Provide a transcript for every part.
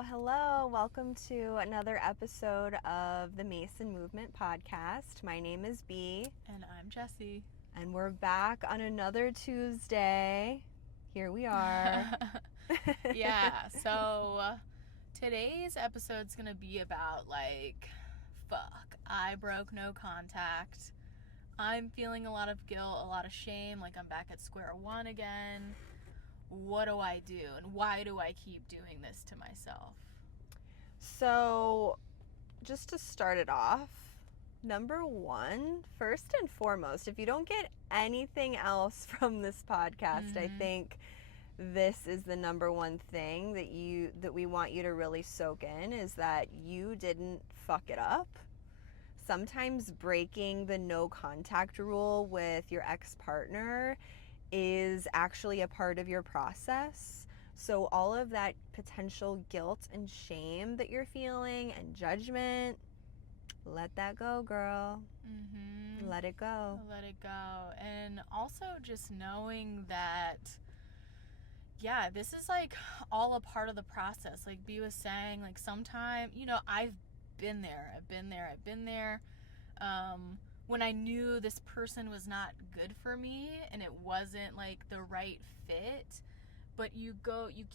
Hello. Welcome to another episode of the Mason Movement podcast. My name is Bee. And I'm Jessie. And we're back on another Tuesday. Here we are. Yeah, so today's episode's gonna be about I broke no contact. I'm feeling a lot of guilt, a lot of shame, like I'm back at square one again. What do I do? And why do I keep doing this to myself? So, just to start it off, number one, first and foremost, if you don't get anything else from this podcast, I think this is the number one thing that we want you to really soak in, is that you didn't fuck it up. Sometimes breaking the no contact rule with your ex-partner is actually a part of your process. So all of that potential guilt and shame that you're feeling and judgment, let that go, girl. Let it go. Let it go. And also just knowing that, yeah, this is like all a part of the process. Like Bea was saying, like sometimes, I've been there. When I knew this person was not good for me and it wasn't like the right fit, but you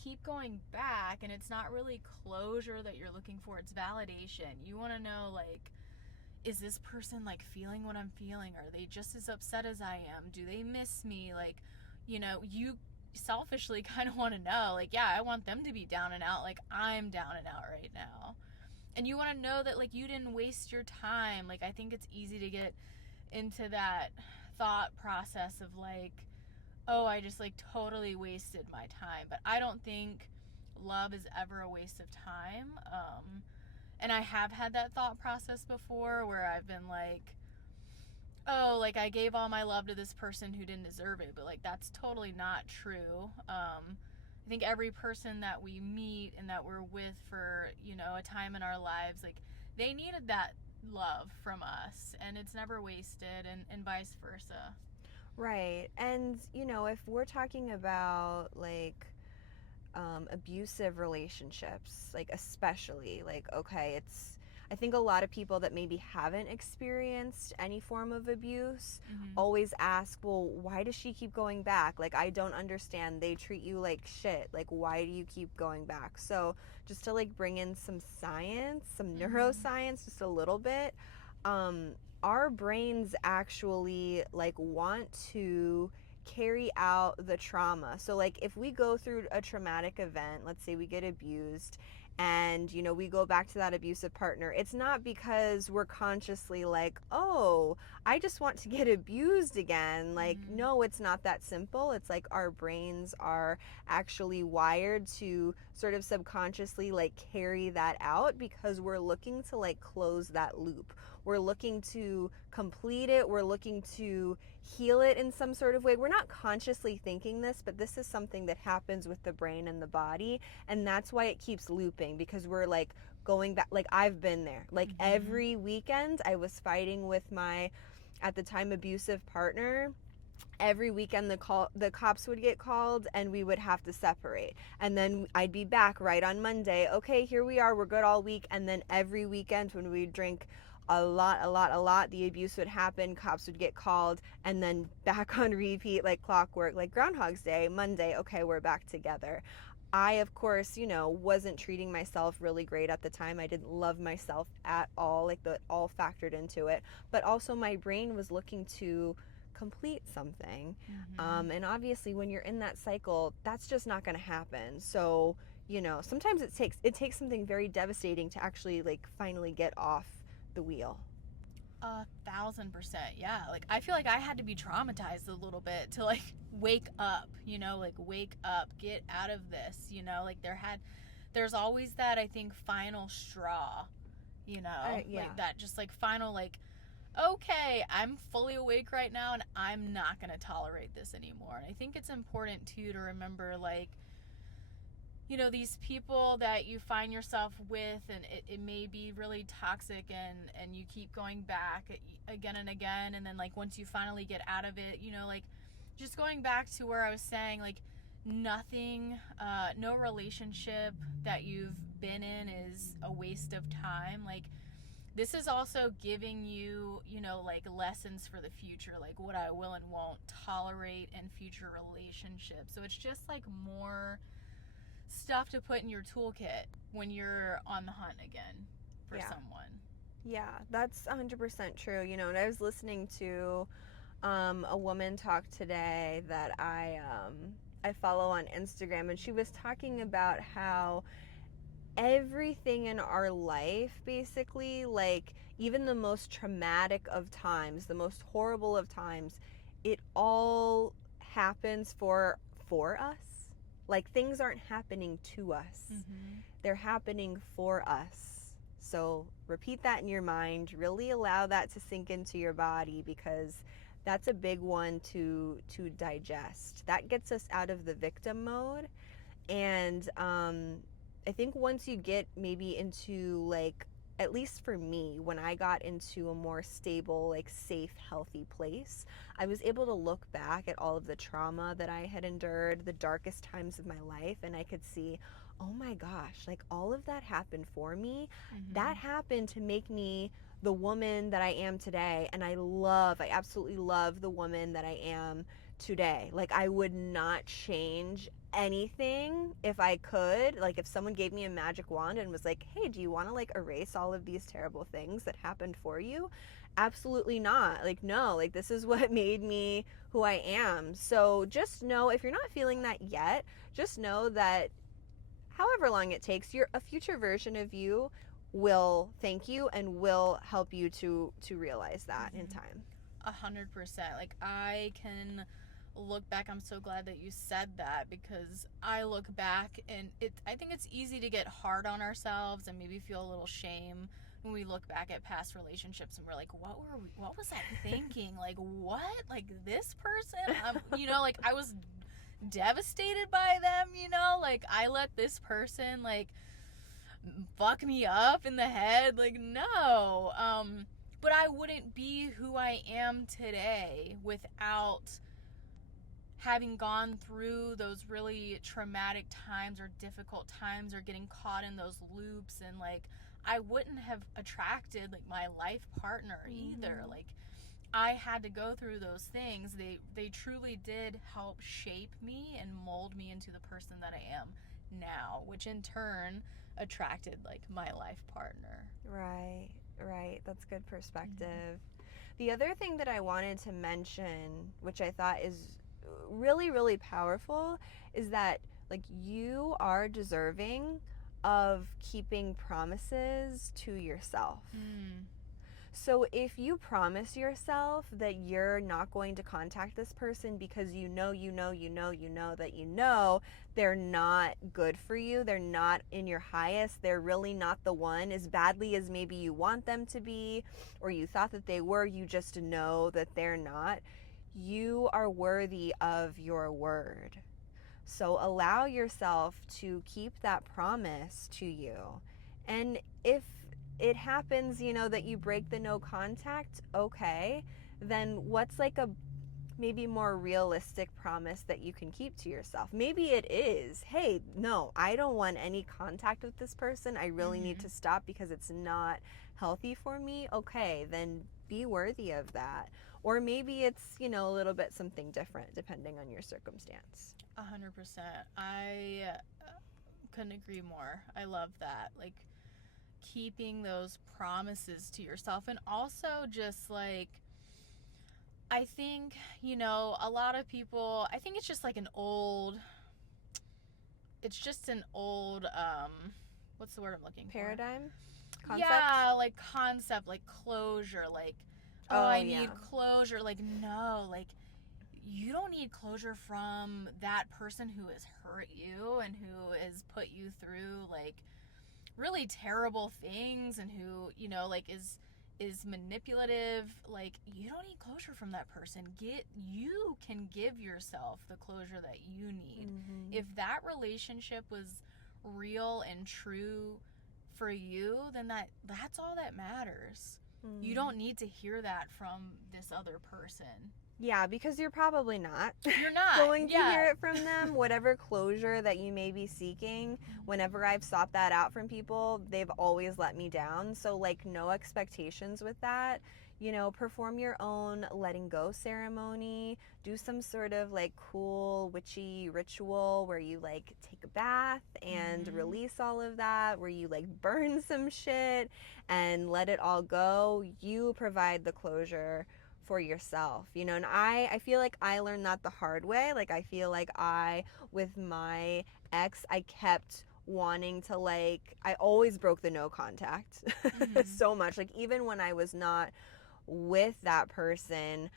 keep going back and it's not really closure that you're looking for, it's validation. You want to know, like, is this person like feeling what I'm feeling? Are they just as upset as I am? Do they miss me? Like, you selfishly kind of want to know, like, yeah, I want them to be down and out like I'm down and out right now. And you want to know that, like, you didn't waste your time. Like, I think it's easy to get into that thought process of, like, oh, I just, like, totally wasted my time. But I don't think love is ever a waste of time. And I have had that thought process before where I've been like, oh, like, I gave all my love to this person who didn't deserve it. But, like, that's totally not true. I think every person that we meet and that we're with for, a time in our lives, like, they needed that love from us, and it's never wasted, and vice versa. Right. And, if we're talking about like abusive relationships, like especially, like, okay, I think a lot of people that maybe haven't experienced any form of abuse always ask, well, why does she keep going back? Like, I don't understand. They treat you like shit. Like, why do you keep going back? So just to like bring in some science, some neuroscience, just a little bit, our brains actually like want to carry out the trauma. So like if we go through a traumatic event, let's say we get abused, and we go back to that abusive partner, it's not because we're consciously like, oh, I just want to get abused again. Like, no, it's not that simple. It's like our brains are actually wired to sort of subconsciously like carry that out because we're looking to like close that loop. We're looking to complete it. We're looking to heal it in some sort of way. We're not consciously thinking this, but this is something that happens with the brain and the body, and that's why it keeps looping, because we're like going back. Like, I've been there. Like every weekend I was fighting with my, at the time, abusive partner. Every weekend the cops would get called and we would have to separate, and then I'd be back right on Monday. Okay, here we are, we're good all week. And then every weekend when we would drink a lot, the abuse would happen, cops would get called, and then back on repeat like clockwork, like Groundhog's Day. Monday, okay, we're back together. I, of course, wasn't treating myself really great at the time. I didn't love myself at all. Like, that all factored into it. But also my brain was looking to complete something. And obviously when you're in that cycle, that's just not going to happen. So, sometimes it takes something very devastating to actually like finally get off the wheel. 1,000%. Yeah. Like, I feel like I had to be traumatized a little bit to like wake up, wake up, get out of this, like there's always that, I think, final straw, Yeah. like that just like final, like, okay, I'm fully awake right now and I'm not going to tolerate this anymore. And I think it's important too to remember, like, these people that you find yourself with, and it may be really toxic, and you keep going back again and again, and then like once you finally get out of it, like, just going back to where I was saying, like, nothing, no relationship that you've been in is a waste of time. Like, this is also giving you, you know, like lessons for the future, like what I will and won't tolerate in future relationships. So it's just like more stuff to put in your toolkit when you're on the hunt again for Yeah. someone. Yeah, that's 100% true. You know, and I was listening to a woman talk today that I follow on Instagram, and she was talking about how everything in our life, basically, like even the most traumatic of times, the most horrible of times, it all happens for us. Like things aren't happening to us. Mm-hmm. They're happening for us. So repeat that in your mind, really allow that to sink into your body, because that's a big one to digest. That gets us out of the victim mode. And I think once you get maybe into, like, at least for me, when I got into a more stable, like safe, healthy place, I was able to look back at all of the trauma that I had endured, the darkest times of my life, and I could see, oh my gosh, like all of that happened for me. Mm-hmm. That happened to make me the woman that I am today. And I absolutely love the woman that I am today. Like, I would not change anything if I could. Like, if someone gave me a magic wand and was like, hey, do you want to like erase all of these terrible things that happened for you? Absolutely not. Like, no, like this is what made me who I am. So just know, if you're not feeling that yet, just know that however long it takes, a future version of you will thank you and will help you to realize that in time. 100%. Like, I can look back. I'm so glad that you said that, because I look back and I think it's easy to get hard on ourselves and maybe feel a little shame when we look back at past relationships and we're like, what was I thinking? Like, what? Like, this person? You know, like I was devastated by them, you know? Like, I let this person like fuck me up in the head. Like, no. But I wouldn't be who I am today without having gone through those really traumatic times or difficult times, or getting caught in those loops. And like, I wouldn't have attracted like my life partner either. Like, I had to go through those things. They truly did help shape me and mold me into the person that I am now, which in turn attracted like my life partner. Right, right. That's good perspective. The other thing that I wanted to mention, which I thought is really, really powerful, is that like you are deserving of keeping promises to yourself. So if you promise yourself that you're not going to contact this person because you know they're not good for you, they're not in your highest, they're really not the one, as badly as maybe you want them to be, or you thought that they were, you just know that they're not, you are worthy of your word. So allow yourself to keep that promise to you. And if it happens, you know, that you break the no contact, okay, then what's like a maybe more realistic promise that you can keep to yourself? Maybe it is, hey, no, I don't want any contact with this person. I really need to stop because it's not healthy for me. Okay, then be worthy of that. Or maybe it's, you know, a little bit something different depending on your circumstance. 100%. I couldn't agree more. I love that. Like, keeping those promises to yourself. And also just like, I think, you know, a lot of people, I think it's just like an old what's the word I'm looking Paradigm? for? Concept? Yeah, like concept, like closure, like, oh, I need closure. Like, no, like, you don't need closure from that person who has hurt you and who has put you through like really terrible things, and who, you know, like is manipulative. Like, you don't need closure from that person. You can give yourself the closure that you need. If that relationship was real and true for you, then that's all that matters. You don't need to hear that from this other person. Yeah, because you're probably not You're not. going to Yeah. hear it from them. Whatever closure that you may be seeking, whenever I've sought that out from people, they've always let me down. So, like, no expectations with that. You know, perform your own letting go ceremony. Do some sort of like cool witchy ritual where you like take a bath and release all of that, where you like burn some shit and let it all go. You provide the closure for yourself, you know. And I feel like I learned that the hard way. Like, I feel like I, with my ex, I kept wanting to, like, I always broke the no contact so much. Like, even when I was not with that person,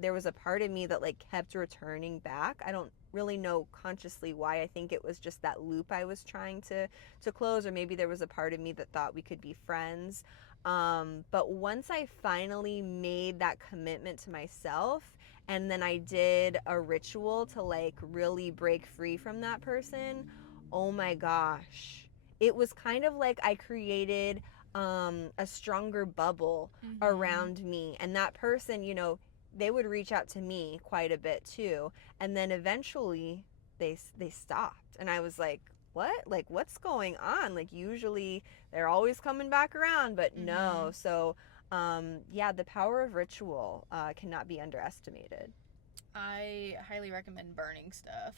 there was a part of me that like kept returning back. I don't really know consciously why. I think it was just that loop I was trying to close, or maybe there was a part of me that thought we could be friends. But once I finally made that commitment to myself, and then I did a ritual to like really break free from that person, oh my gosh, it was kind of like I created a stronger bubble around me. And that person, you know, they would reach out to me quite a bit too. And then eventually they stopped. And I was like, what? Like, what's going on? Like, usually they're always coming back around, but no. So, yeah, the power of ritual cannot be underestimated. I highly recommend burning stuff.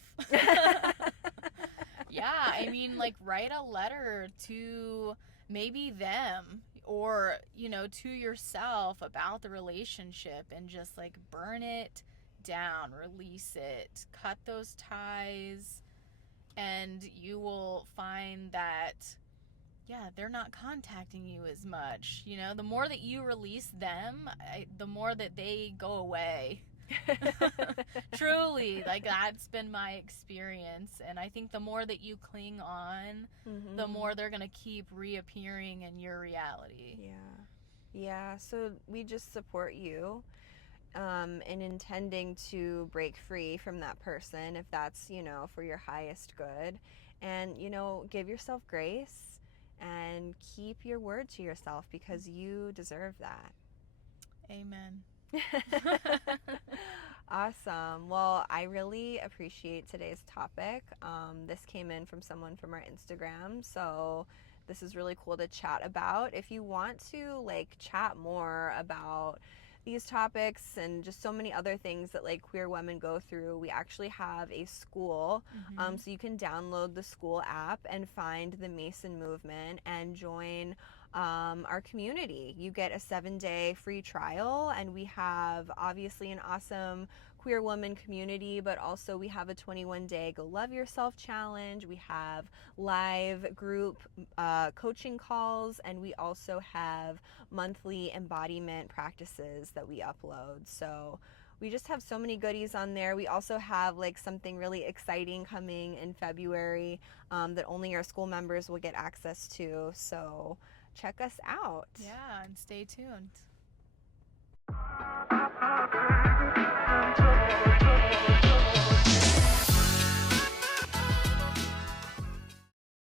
Yeah, I mean, like, write a letter to maybe them, or, you know, to yourself about the relationship, and just like burn it down, release it, cut those ties, and you will find that, yeah, they're not contacting you as much. You know, the more that you release them, the more that they go away. Truly, like, that's been my experience. And I think the more that you cling on, the more they're gonna keep reappearing in your reality. Yeah, so we just support you in intending to break free from that person, if that's, you know, for your highest good. And, you know, give yourself grace and keep your word to yourself, because you deserve that. Amen. Awesome. Well, I really appreciate today's topic. This came in from someone from our Instagram, so this is really cool to chat about. If you want to like chat more about these topics and just so many other things that like queer women go through, we actually have a school. So you can download the school app and find the Mason Movement and join our community. You get a 7-day free trial, and we have obviously an awesome queer woman community, but also we have a 21-day Go Love Yourself challenge. We have live group coaching calls, and we also have monthly embodiment practices that we upload. So we just have so many goodies on there. We also have like something really exciting coming in February that only our school members will get access to. So check us out. Yeah, and stay tuned.